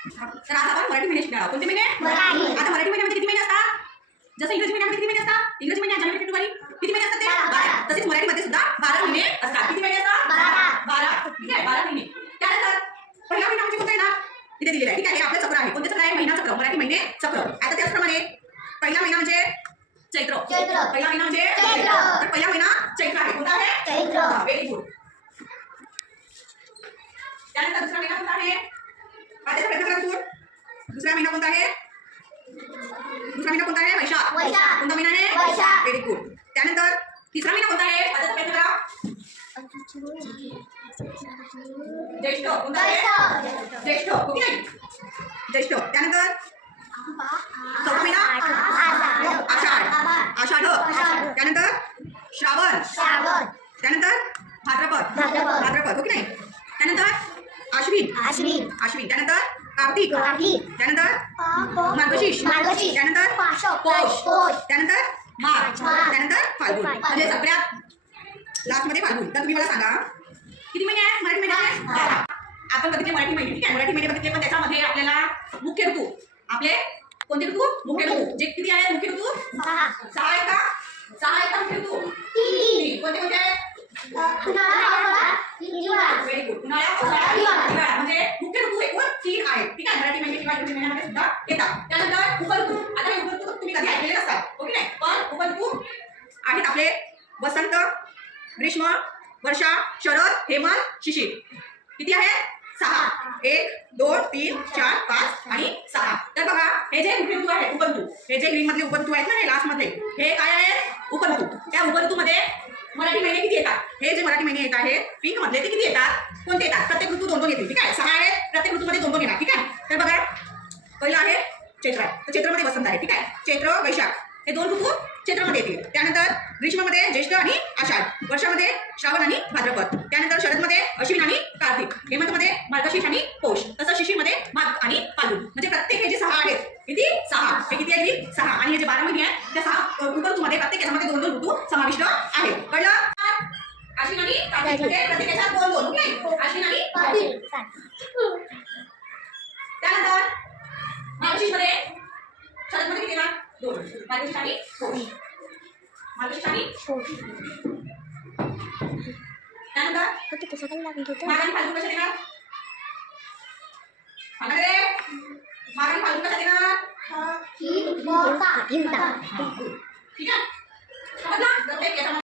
तर आज आपण मराठी महिने शिकणार आहोत. कोणते महिने? आता मराठी महिन्यामध्ये किती महिने असतात? जसं इंग्रजी महिन्यामध्ये किती महिने असतात? इंग्रजी महिन्यात जानेवारी फेब्रुवारी किती महिने असतात? ते 12. तसेच मराठीमध्ये सुद्धा 12 महिने असतात. किती महिने असतात? 12. ठीक आहे, 12 महिने. त्यानंतर पहिला महिना म्हणजे कोणता येणार? इथे दिलेला आहे. ठीक आहे, हे आपलं चक्र आहे. कोणते चक्र आहे? महिना चक्र, मराठी महिने चक्र. आता त्याचप्रमाणे पहिला महिना म्हणजे चैत्र. पहिला महिना म्हणजे चैत्र. तर पहिला महिना चैत्र आहे. कोणता आहे? चैत्र. Very good. त्यानंतर दुसरा महिना कोणता आहे? आता प्रयत्न करा तुम्ही. दुसरा महिना कोणता आहे? दुसरा महिना कोणता आहे? वैशाख. कोणता महिना आहे? वैशाख. Very good. त्यानंतर तिसरा महिना कोणता आहे? आता प्रयत्न करा. ज्येष्ठ. कोणता आहे? ज्येष्ठ. ओके नाही? ज्येष्ठ. त्यानंतर चौथा महिना आषाढ. आषाढ. त्यानंतर श्रावण. त्यानंतर भाद्रपद. ओके नाही? त्यानंतर आश्विन. त्यानंतर कार्तिक. त्यानंतर मार्गशीर्ष. त्यानंतर पौष. त्यानंतर माघ. त्यानंतर फाल्गुन. म्हणजे सगळ्यात लास्ट मध्ये फाल्गुन. तर तुम्ही मला सांगा किती महिने आहेत मराठी महिन्यात? आपण बघितले मराठी महिने. ठीक आहे, मराठी महिने बघितले, पण त्याच्यामध्ये आपल्याला मुख्य ऋतू आपले कोणते ऋतू? मुख्य ऋतू जे किती आहेत? मुख्य ऋतू 6 आहेत का? 6 आहेत का मुख्य ऋतू? 3. कोणते आहेत? Very good. उन्हाळा, पावसाळा, हिवाळा. म्हणजे मुख्य ऋतू एकूण 3 आहेत. ठीक आहे, मराठी महिने किंवा इंग्रजी महिन्यामध्ये सुद्धा येतात. त्यानंतर उपऋतू. आता हे उपऋतू तुम्ही कधी ऐकलेले नसतात, ओके नाही? पण उपऋतू आहेत आपले वसंत, ग्रीष्म, वर्षा, शरद, हेमंत, शिशिर. किती आहेत? 6. 1 2 3 4 5 आणि 6. तर बघा, हे जे मुख्य ऋतू आहे उपऋतू, हे जे ग्रीन मधले उपऋतू आहेत ना, हे लास्ट मधले, हे काय आहेत? उपऋतू. त्या उपऋतूमध्ये मराठी महिने किती येतात? हे जे मराठी महिने येत आहेत पिंक मधले, ते किती येतात? कोणते येतात? प्रत्येक ऋतू 2-2 येतील. ठीक आहे, 6 आहेत, प्रत्येक ऋतूमध्ये 2-2 येणार. ठीक आहे, तर बघा पहिला आहे चैत्र. तर चैत्रमध्ये वसंत आहे. ठीक आहे, चैत्र वैशाख हे 2 ऋतू चैत्रमध्ये येतील. त्यानंतर ग्रीष्ममध्ये ज्येष्ठ आणि आषाढ. वर्षामध्ये श्रावण आणि भाद्रपद. त्यानंतर शरदमध्ये अश्विन आणि कार्तिक. हेमंतमध्ये मार्गशीर्ष आणि पौष. तसंच शिशिरमध्ये माघ आणि फाल्गुन. म्हणजे प्रत्येक हे जे 6 आहेत, किती? 6. हे किती आहे? 6. आणि हे जे 12 महिने आहेत त्या 6 ऋतूमध्ये प्रत्येक याच्यामध्ये 2-2 ऋतू समाविष्ट आहेत. कळलं? अश्विन आणि कार्तिक म्हणजे प्रत्येक याच्यात 2-2. ओके, अश्विन आणि कार्तिक. त्यानंतर मार्गशीर्षमध्ये शरदमध्ये किती येणार? 2. मार्गशीर्ष आणि पौष. त्यानंतर माघ आणि फाल्गुन कशात येणार? सांगा रे, माघ आणि फाल्गुन कशात येणार? ठीक आहे, समजला?